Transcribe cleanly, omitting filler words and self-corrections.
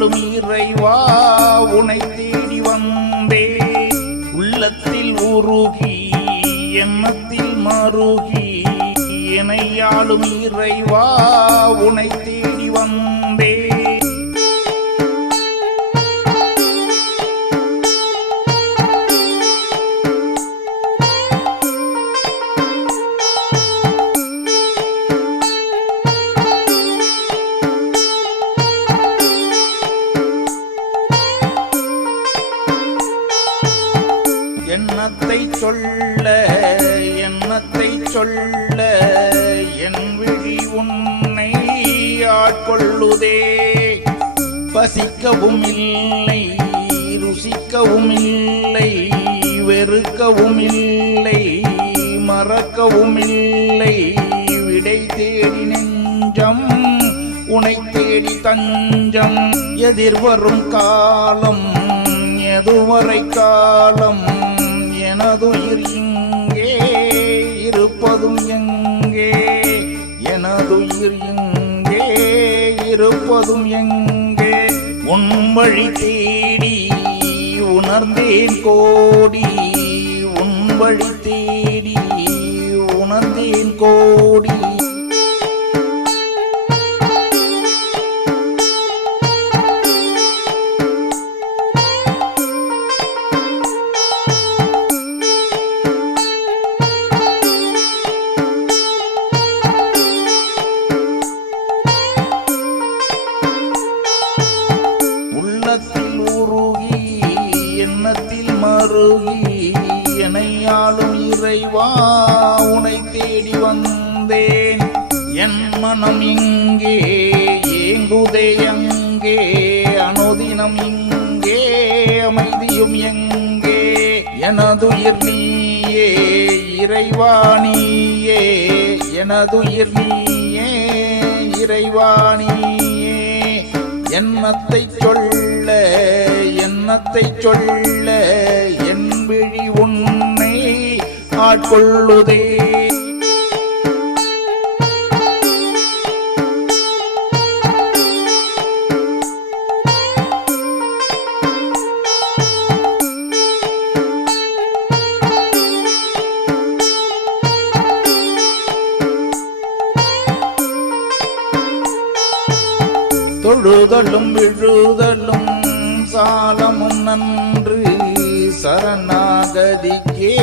என்னையாளும் இறைவா உனை தேடி வந்தே உள்ளத்தில் உருகி எண்ணத்தில் மருகி என்னையாளும் இறைவா உனை தேடி வந்தே எண்ணத்தை சொல்ல என் விழி உன்னை ஆட்கொள்ளுதே பசிக்கவும் இல்லை ருசிக்கவும் இல்லை வெறுக்கவும் இல்லை மறக்கவும் இல்லை விடை தேடி நெஞ்சம் உனை தேடி தஞ்சம் எதிர்வரும் காலம் எதுவரை காலம் எனதுயிர் இங்கே இருப்பதும் எங்கே எனதுயிர் இங்கே இருப்பதும் எங்கே உன் வழி தேடி உணர்ந்தேன் கோடி உன் வழி தேடி உணர்ந்தேன் கோடி உள்ளத்தில் உருகி எண்ணத்தில் மருகி என்னையாளும் இறைவா உனை தேடி வந்தேன் என் மனம் இங்கே ஏங்குதே அங்கே அனுதினம் இங்கே அமைதியும் எங்கே எனதுயிர் நீயே இறைவா நீயே எனதுயிர் நீயே இறைவா நீயே எண்ணத்தை சொல்ல என் விழி உன்னை ஆட்கொள்ளுதே தொழுதலும் விழுதலும் சாலமும் நன்று சரணாகதிக்கே